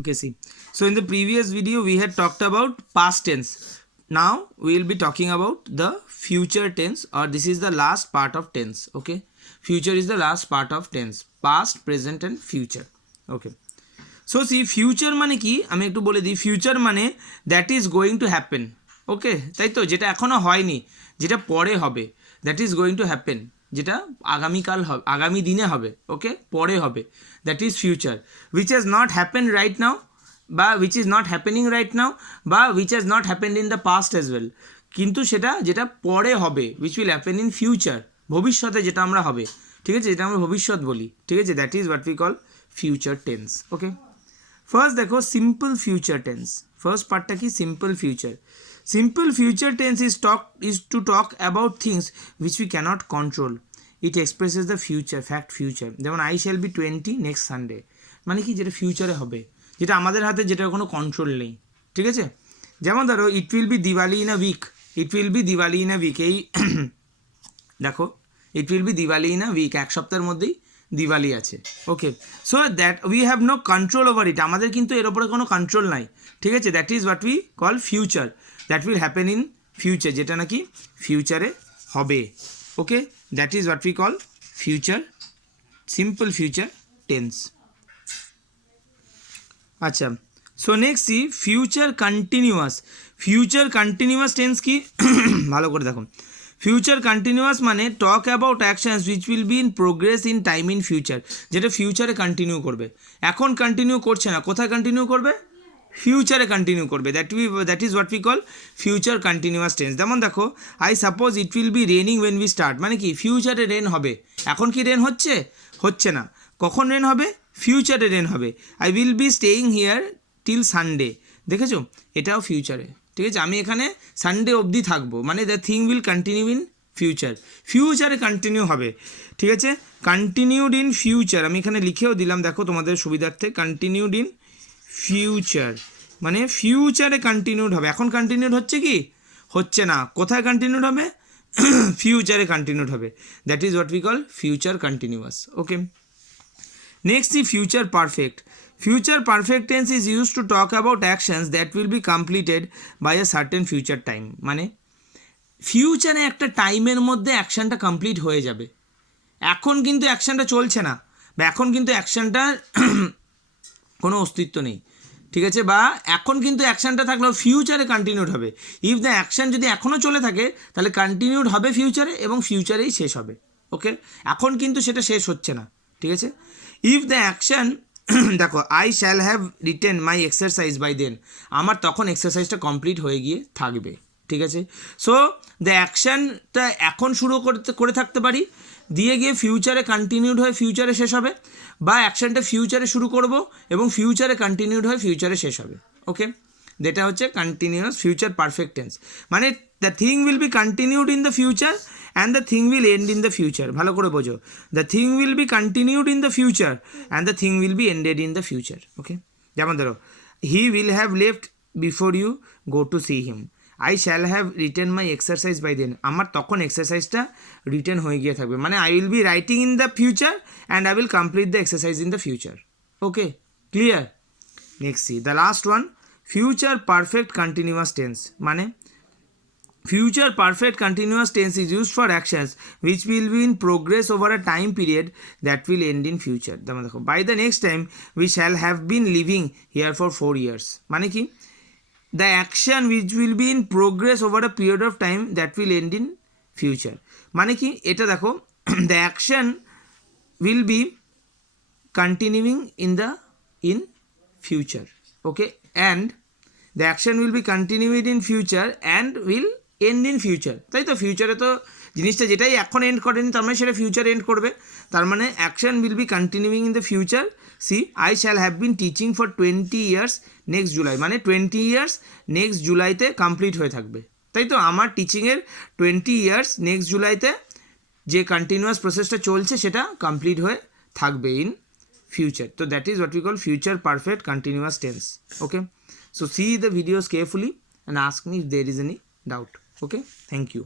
Okay, see. So in the previous video, we had talked about past tense. Now we will be talking about the future tense, or this is the last part of tense. Okay, future is the last part of tense. Past, present, and future. Okay. So see future মানে কি আমি একটু বলে দিই future মানে that is going to happen okay তাই তো যেটা এখনও হয়নি যেটা পরে হবে that is going to happen যেটা আগামীকাল হবে, আগামী দিনে হবে ওকে পরে হবে that is future which has not happen right now বা which is not happening right now বা which has not happen in the past as well কিন্তু সেটা যেটা পরে হবে which will happen in future ভবিষ্যতে যেটা আমরা হবে, ঠিক আছে? যেটা আমরা ভবিষ্যৎ বলি, ঠিক আছে? That is what we call future tense okay first দেখো সিম্পল ফিউচার টেন্স ফার্স্ট পার্টটা কি? Simple future simple future tense is talk is to talk about things which we cannot control it expresses the future fact future যেমন I shall be twenty next Sunday মানে কি? যেটা ফিউচারে হবে। যেটা আমাদের হাতে, যেটার কোনো কন্ট্রোল নেই। ঠিক আছে? যেমন ধরো it will be Diwali in a week it will be Diwali in a week এই দেখো it will be Diwali in a week এক সপ্তাহের মধ্যেই দিওয়ালি আছে। Okay so that we have no control over it আমাদের কিন্তু এর ওপরে কোনো কন্ট্রোল নাই। ঠিক আছে? That is what we call future that will happen in future যেটা নাকি ফিউচারে হবে। Okay that is what we call future simple future tense আচ্ছা so next see future continuous future continuous tense কি? ভালো করে দেখো। ফিউচার কন্টিনিউয়াস মানে talk about actions which will be in progress in time in future যেটা ফিউচারে continue করবে। এখন কন্টিনিউ করছে না, কোথায় কন্টিনিউ করবে? ফিউচারে কন্টিনিউ করবে। That we that is what we call future continuous tense যেমন দেখো I suppose it will be raining when we start মানে কি? ফিউচারে রেন হবে। এখন কি রেন হচ্ছে? হচ্ছে না। কখন রেন হবে? ফিউচারে রেন হবে। I will be staying here till Sunday দেখেছ? এটাও ফিউচারে ঠিক আছে? আমি এখানে সানডে অবধি থাকব। মানে the thing will continue in future ফিউচারে কন্টিনিউ হবে। ঠিক আছে? কন্টিনিউড ইন ফিউচার আমি এখানে লিখেও দিলাম। দেখো তোমাদের সুবিধার্থে। কন্টিনিউড ইন ফিউচার মানে ফিউচারে কন্টিনিউড হবে। এখন কন্টিনিউড হচ্ছে কি? হচ্ছে না। কোথায় কন্টিনিউড হবে? ফিউচারে কন্টিনিউড হবে। That is what we call future continuous okay next uh future perfect future perfect tense is use to talk about actions that will be completed by a certain future time মানে ফিউচারে একটা টাইমের মধ্যে অ্যাকশানটা complete হয়ে যাবে। এখন কিন্তু অ্যাকশানটা চলছে না। বা এখন কিন্তু অ্যাকশানটার কোনো অস্তিত্ব নেই। ঠিক আছে? বা এখন কিন্তু অ্যাকশানটা থাকলেও ফিউচারে কন্টিনিউড হবে। ইফ দ্য অ্যাকশান যদি এখনও চলে থাকে, তাহলে কন্টিনিউড হবে ফিউচারে এবং ফিউচারেই শেষ হবে। ওকে এখন কিন্তু সেটা শেষ হচ্ছে না। ঠিক আছে? ইফ দ্য অ্যাকশান দেখো I shall have written my exercise by then আমার তখন এক্সারসাইজটা কমপ্লিট হয়ে গিয়ে থাকবে। ঠিক আছে? সো দ্য অ্যাকশানটা এখন শুরু করতে, করে থাকতে পারি। দিয়ে গিয়ে ফিউচারে কন্টিনিউড হয়ে ফিউচারে শেষ হবে বা অ্যাকশানটা ফিউচারে শুরু করব এবং ফিউচারে কন্টিনিউড হয়ে ফিউচারে শেষ হবে ওকে যেটা হচ্ছে কন্টিনিউয়াস ফিউচার পারফেক্ট টেন্স মানে the thing will be continued in the future and the thing will end in the future ভালো করে বোঝো। The thing will be continued in the future and the thing will be ended in the future okay যেমন ধরো he will have left before you go to see him I shall have return my exercise by then আমার তখন এক্সারসাইজটা return হয়ে গিয়ে থাকবে। মানে I will be writing in the future and I will complete the exercise in the future okay clear next the last one future perfect continuous tense মানে future perfect continuous tense is use for actions which will be in progress over a time period that will end in future দেখো by the next time we shall have been living here for four years মানে কি? The action which will be in progress over a period of time that will end in future মানে কি এটা দেখো the action will be continuing in the in future okay and the action will be continued in future and will end in future তাই তো ফিউচারে তো জিনিসটা যেটাই এখন এন্ড করেনি তার মানে সেটা ফিউচার এন্ড করবে তার মানে action will be continuing in the future see I shall have been teaching for twenty years next July মানে টোয়েন্টি ইয়ার্স নেক্সট জুলাইতে কমপ্লিট হয়ে থাকবে। তাই তো? আমার টিচিংয়ের টোয়েন্টি ইয়ার্স নেক্সট জুলাইতে যে কন্টিনিউয়াস প্রসেসটা চলছে, সেটা কমপ্লিট হয়ে থাকবে ইন ফিউচার তো that is what you call future perfect continuous tense okay so see the videos carefully and ask me there is any doubt okay thank you